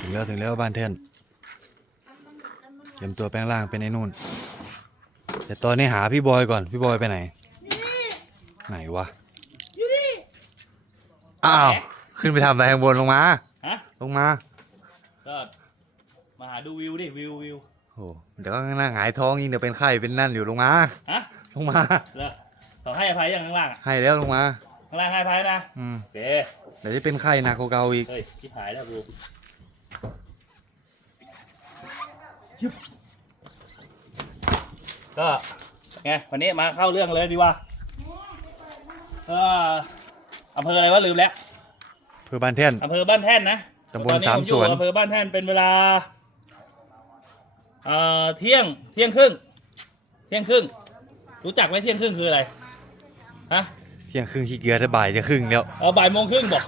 ถึงแล้วถึงแล้วบ้านเทนเตรียมตัวแปลงร่างเป็นไอ้นู่น แต่ตอนนี้หาพี่บอยก่อน พี่บอยไปไหน ไหนวะอ้าวขึ้นไปทำอะไรข้างบนลงมาฮะลงมาก็มาหาดูวิวดิวิววิวโอ้เดี๋ยวก็ข้างหน้าหงายท้องยิงเดี๋ยวเป็นไข้เป็นนั่นอยู่ลงมาฮะลงมาเหรอเขาให้อภัยยังข้างล่างอะให้แล้วลงมาข้างล่างให้อภัยนะอืมโอเค เดี๋ยวจะเป็นไข้หนักกว่าเก่าอีก เฮ้ยชิบหายแล้วกูก็ไงวันนี้มาเข้าเรื่องเลยดีกว่าเอออำเภออะไรวะลืมแล้วเพื่อบ้านเทนอำเภอบ้านแท่นนะตำบลอนนี้สามผอยู่สวน อำเภอบ้านแท่นเป็นเวลาเอ่อเที่ยงเที่ยงครึ่งเที่ยงครึ่งรู้จักไหมเที่ยงครึ่งคืออะไรฮะ เที่ยงครึ่งขี้เกียจจะบ่ายจะครึ่งแล้วเอาบ่ายโมงครึ่งบอก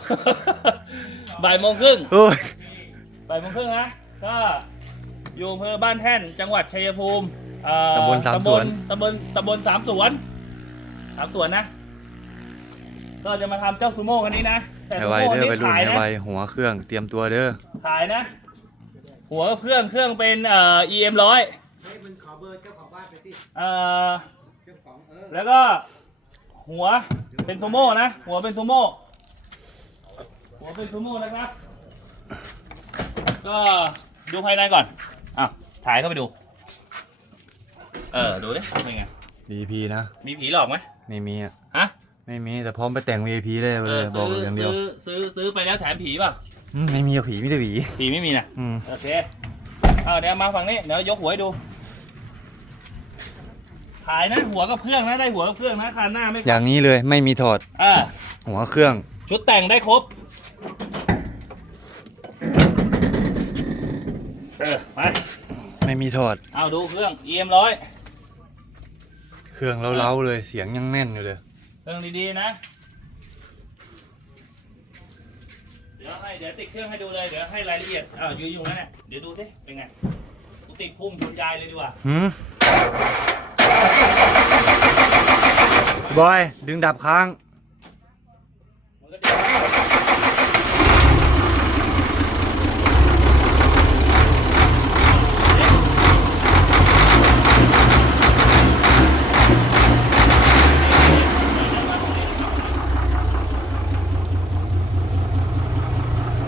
บ่ายโมงครึ่งโอ้ยบ่ายโมงครึ่งนะก็อยู่อำเภอบ้านแท่นจังหวัดชัยภูมิเอ่อตำบลสามสวนตำบลตำบลสามสวนสามสวนนะ ก็จะมาทำเจ้าซูโม่คันนี้นะแต่ให้ซูไวโม่เด้อนี่ไปรุ่นขายให้นะไวหัวเครื่องเตรียมตัวเด้อขายนะ หัวเครื่องเครื่องเป็นเอ่อ EM ร้อยเฮ้ยมึงขอเบอร์เจ้าของบ้านไปสิเอ่อ เจ้าของเออแล้วก็หัว เป็นซูโม่นะ หัวเป็นซูโม่ หัวเป็นซูโม่นะครับ ก็ดูภายในก่อน อะ ถ่ายเข้าไปดู เออ ดูดิเป็นไง DP นะ มีผีหลอกไหมไม่มีอะ ฮะไม่มีแต่พร้อมไปแต่ง VIP ได้เอเลยอบอกซื้ออย่างเดียวซื้อซื้อซื้อไปแล้วแถมผีเปล่ะ อืมไม่มีกับผีมีแต่ผีผีไม่มีนะ อืม โอเคเอาเดี๋ยวมาฝั่งนี้ เดี๋ยวยกหัวให้ดู ขายนะหัวกับเครื่องนะได้หัวกับเครื่องนะคันหน้าไม่อย่างนี้เลยไม่มีถอดอ่าหัวเครื่อง ชุดแต่งได้ครบเออไปไม่มีถอด เอาดูเครื่อง EM ร้อยเครื่องเล้าๆเลยเสียงยังแน่นอยู่เลย เครื่องดีๆนะ เดี๋ยวให้เดี๋ยวติดเครื่องให้ดูเลยเดี๋ยวให้รายละเอียดอ้าวอยู่อยู่นั่นแหละเดี๋ยวดูสิเป็นไงกูติดพุ่งคุณยายเลยดีกว่าหืม บอย ดึงดับค้าง มันก็ดี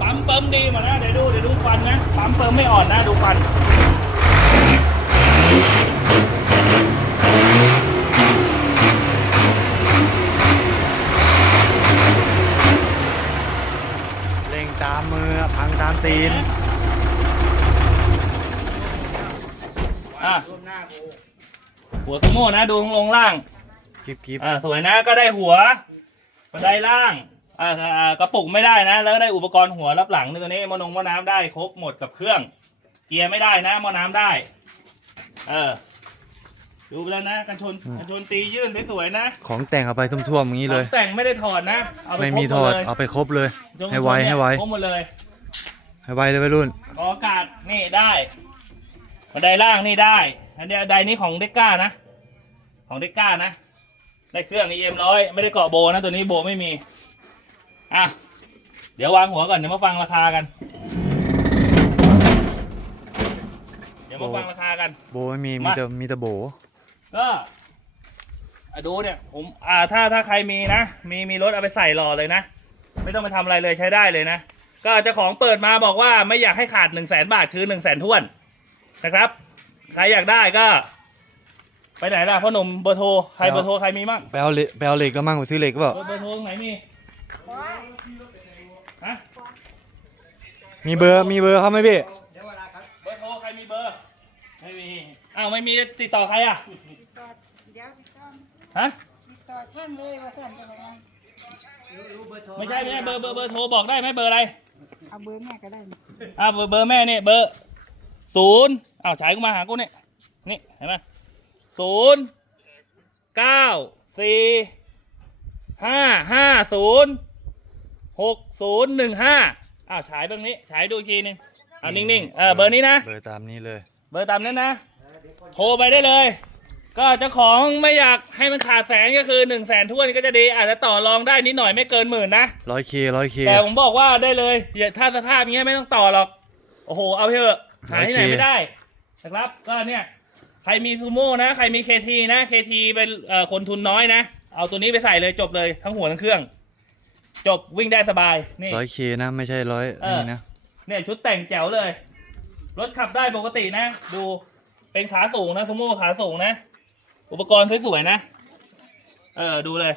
ปั๊มเปิมดีหมานะเดี๋ยวดูเดี๋ยวดูควันนะปั๊มเปิมไม่อ่อนนะดูควัน เร่งตามมือ พังตามตีน อะหัวซูโม่นะดูข้างลงล่างคลิปคลิปอ่าสวยนะก็ได้หัวบันไดล่างอ่าอ่ากระปุกไม่ได้นะ แล้วก็ได้อุปกรณ์หัวรับหลังในตัวนี้หมอนงหมอน้ำได้ครบหมดกับเครื่อง เกียร์ไม่ได้นะหมอน้ำได้ เออ ดูไปแล้วนะกันชนกันชนตียื่นสวยๆนะของแต่งเอาไปทุ่วมๆอย่างนี้เลย แต่งไม่ได้ถอดนะเอาไปไม่ครบมีหถดอดเลยเอาไปครบเลย จงให้ไวเนี่ยให้ไว ครบหมดเลย ให้ไวเลยวัยรุ่นกออากาศนี่ได้บันไดล่างนี่ได้ อันนี้บันไดนี้ของเด็กก้านะ ของเด็กก้านะ ได้เครื่อง EM ร้อยไม่ได้เกาะโบนะตัวนี้โบไม่มี อะ เดี๋ยววางหัวก่อนเดี๋ยวมาฟังราคากัน เดี๋ยวมาฟังราคากัน โบไม่มีมีมา แต่มีแต่โบ ก็อะดูเนี่ยผมอ่าถ้าถ้าใครมีนะ มีมีรถเอาไปใส่รอเลยนะ ไม่ต้องไปทำอะไรเลยใช้ได้เลยนะ ก็เจ้าของเปิดมาบอกว่าไม่อยากให้ขาดหนึ่งแสนบาทคือหนึ่งแสนท้วนนะครับ ใครอยากได้ก็ ไปไหนล่ะพ่อหนุ่มเบอร์โทรใครเบอร์โทรใครมีมั่งไปเอาเหล็กไปเอาเหล็กแล้วมั่งไปซื้อเหล็กก็เปล่าเบอร์เบอร์โทรตรงไหนมีฮะมีเบอร์มีเบอร์เขาไหมพี่เดี๋ยวเวลาครับเบอร์โทรใครมีเบอร์ไม่มีอ้าวไม่มีติดต่อใครอะต่อเดี๋ยวติดต่อฮะติดต่อท่านเลยว่าท่านจะมารู้รู้เบอร์โทรไม่ใช่ไม่ใช่เบอร์เบอร์เบอร์โทรบอกได้ไหมเบอร์อะไร เอาเบอร์แม่ก็ได้นะอ่าเบอร์เบอร์แม่เนี่ยเบอร์ศูนย์อ้าวฉายกูมาหากูเนี่ยนี่เห็นไหมศูนย์เก้าสี่ห้าห้าศูนย์หกศูนย์หนึ่งห้าอ้าวฉายเบื้องนี้ฉายดูอีกทีหนึงเอานิ่งๆเออเบอร์นี้นะ เบอร์ตามนี้เลย เบอร์ตามนั้นนะ โทรไปได้เลย ก็เจ้าของไม่อยากให้มันขาดแสนก็คือหนึ่งแสนท้วนก็จะดีอาจจะต่อรองได้นิดหน่อยไม่เกินหมื่นนะร้อยเคร้อยเคแต่ผมบอกว่าได้เลยอย่าถ้าสภาพอย่างเงี้ยไม่ต้องต่อหรอก โอ้โห เอาไปเถอะหาที่ไหนโอเคไม่ได้นะครับ ก็เนี่ย ใครมีซูโม่นะ ใครมีเคทีนะเคทีเป็นเอ่อคนทุนน้อยนะ เอาตัวนี้ไปใส่เลยจบเลยทั้งหัวทั้งเครื่อง จบวิ่งได้สบายนี่ร้อยเคนะไม่ใช่ร้อยเออนี่นะเนี่ยชุดแต่งแจ๋วเลย รถขับได้ปกตินะ ดูเป็นขาสูงนะซูโม่ขาสูงนะ อุปกรณ์สวยๆนะ เออดูเลย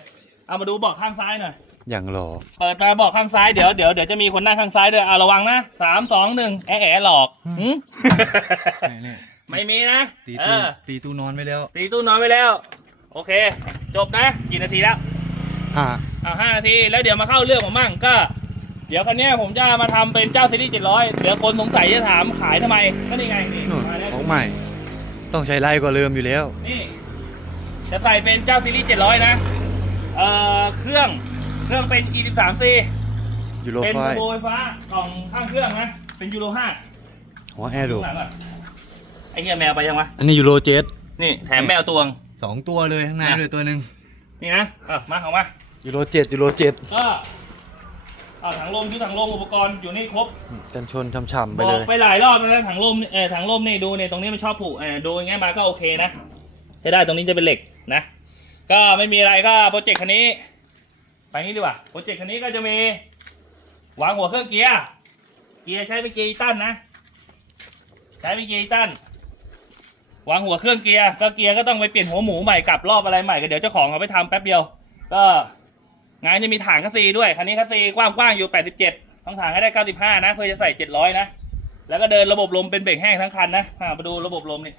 เอามาดูเบอกข้างซ้ายหน่อย อย่างหล่อเปิดมาเบอกข้างซ้ายเดี๋ยวเดี๋ยวเดี๋ยวจะมีคนนั่งข้างซ้ายด้วยเอาระวังนะสามสองหนึ่งแอะแอะหลอกหึนี่ไม่มีนะตีเอตู้อตีตู้นอนไปแล้ว ตีตู้นอนไปแล้ว โอเค จบนะ กี่นาทีแล้วอ่าอ่าห้านาทีแล้วเดี๋ยวมาเข้าเรื่องผมมั่งก็ เดี๋ยวคันเนี้ยผมจะมาทำเป็นเจ้าซีรีส์เจ็ดร้อยเดี๋ยวคนสงสัยจะถามขายทำไมก็นี่ไงนี่นู่นมาแล้วของใหม่ ต้องใช้ไล่กว่าเริ่มอยู่แล้วนี่ จะใส่เป็นเจ้าซีรีส์700 นะ เอ่อ เครื่องเครื่องเป็น E13C ยูโรเป็นไฟเทอร์โบไฟฟ้ากล่องข้างเครื่องนะ เป็นยูโร5หัวแอร์ดู ข้างหลังก่อนไอ้เหี้ยแมวไปยังวะ อันนี้ยูโรเจ็ดนี่แถมแมวตัวง สองตัวเลยข้างในนะเลยตัวหนึ่งนี่นะอะมาของมา ยูโรเจ็ดยูโรเจ็ดก็เอาถังลมชุดถังลมอุปกรณ์อยู่นี่ครบ กันชนช่ำๆไปบเลอกย ไปหลายรอบแล้วนะถังลมเออถังลมนี่ดูเนี่ยตรงนี้มันชอบผุเออดูอย่างเงี้ยมาก็โอเคนะใช้ได้ตรงนี้จะเป็นเหล็กนะ ก็ไม่มีอะไรก็โปรเจกต์คันนี้ ไปงี้ดีกว่าโปรเจกต์คันนี้ก็จะมีวางหัวเครื่องเกียร์เกียร์ใช้เป็นเกียร์อีตันนะ ใช้เป็นเกียร์อีตันวางหัวเครื่องเกียร์ก็เกียร์ก็ต้องไปเปลี่ยนหัวหมูใหม่กลับรอบอะไรใหม่ก็เดี๋ยวเจ้าของเอาไปทำแป๊บเดียว ก็งานจะมีฐานคัสซีด้วยคันนี้คัสซีกว้างๆอยู่ 87ต้องฐานให้ได้ 95 นะ เพื่อจะใส่ 700 นะ แล้วก็เดินระบบลมเป็นเบรกแห้งทั้งคันนะมาดูระบบลมนี่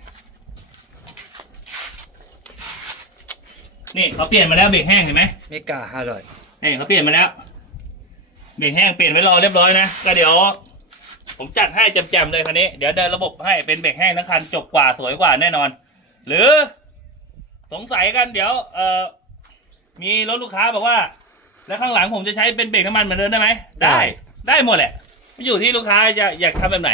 นี่เขาเปลี่ยนมาแล้วเบรกแห้งเห็นไหมเมกาห้าร้อยนี่เขาเปลี่ยนมาแล้วเบรกแห้งเปลี่ยนไว้รอเรียบร้อยนะก็เดี๋ยว ผมจัดให้แจ่มๆเลยคันนี้เดี๋ยวเดินระบบให้เป็นเบรกแห้งทั้งคันจบกว่าสวยกว่าแน่นอน หรือ สงสัยกันเดี๋ยวเอ่อมีรถลูกค้าบอกว่า แล้วข้างหลังผมจะใช้เป็นเบรกน้ำมันเหมือนเดิมได้ไหมได้ ได้หมดแหละอยู่ที่ลูกค้าจะอยากทำแบบไหน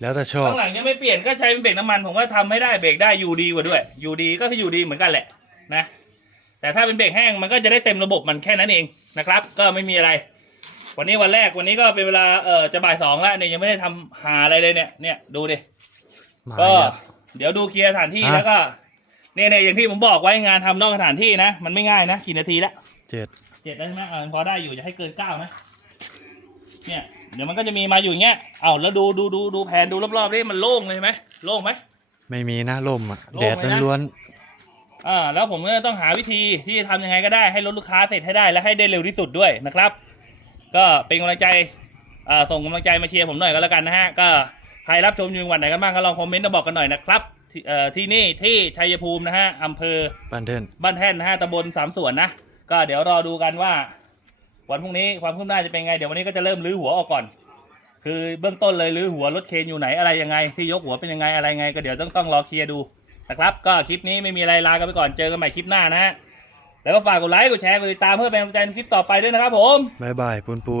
แล้วแต่ชอบข้างหลังยังไม่เปลี่ยนก็ใช้เป็นเบรกน้ำมันผมว่าทำให้ได้เบรกได้อยู่ดีกว่าด้วย อยู่ดีก็คืออยู่ดีเหมือนกันแหละนะ แต่ถ้าเป็นเบรกแห้งมันก็จะได้เต็มระบบมันแค่นั้นเองนะครับ ก็ไม่มีอะไร วันนี้วันแรกวันนี้ก็เป็นเวลาเออจะบ่ายสองแล้วเนี่ยยังไม่ได้ทำหาอะไรเลยเนี่ยเนี่ยดูดิมาก็อีกแล้ว เดี๋ยวดูเคลียร์สถานที่ฮะ แล้วก็เนี่ยเนี่ยอย่างที่ผมบอกไว้งานทำนอกสถานที่นะ มันไม่ง่ายนะกี่นาทีแล้วเจ็ดเจ็ดแล้วใช่ไหมเออพอได้อยู่จะให้เกินเก้าไหมเนี่ยเดี๋ยวมันก็จะมีมาอยู่อย่างเงี้ยเอาแล้วดูดูดูดูแผนดูรอบๆนี่มันโล่งเลยไหมโล่งไหม ไม่มีนะลมอะโล่งแดดเลยนะ ล้วน อ่าแล้วผมก็ต้องหาวิธีที่จะทำยังไงก็ได้ให้รถลูกค้าเสร็จให้ได้และให้ได้เร็วที่สุดด้วยนะครับ ก็เป็นกำลังใจอ่าส่งกำลังใจมาเชียร์ผมหน่อยก็แล้วกันนะฮะก็ใครรับชมอยู่จังหวัดไหนกันบ้างก็ลองคอมเมนต์มาบอกกันหน่อยนะครับที่เอ่อที่นี่ที่ชัยภูมินะฮะอำเภอๆปันเทน บ้านแท่นนะฮะตำบลสามสวนนะ ก็เดี๋ยวรอดูกันว่า วันพรุ่งนี้ความคืบหน้าจะเป็นไง เดี๋ยววันนี้ก็จะเริ่มรื้อหัวออกก่อน คือเบื้องต้นเลยรื้อหัวรถเคนอยู่ไหนอะไรยังไง ที่ยกหัวเป็นยังไงอะไรยังไง ก็เดี๋ยวต้องต้องรอเคลียร์ดู นะครับ ก็คลิปนี้ไม่มีอะไรลากันไปก่อนเจอกันใหม่คลิปหน้านะฮะแล้วก็ฝากกดไลค์กดแชร์กดติดตามเพื่อเป็นกำลังใจในคลิปต่อไปด้วยนะครับผม บายบายปูนปูน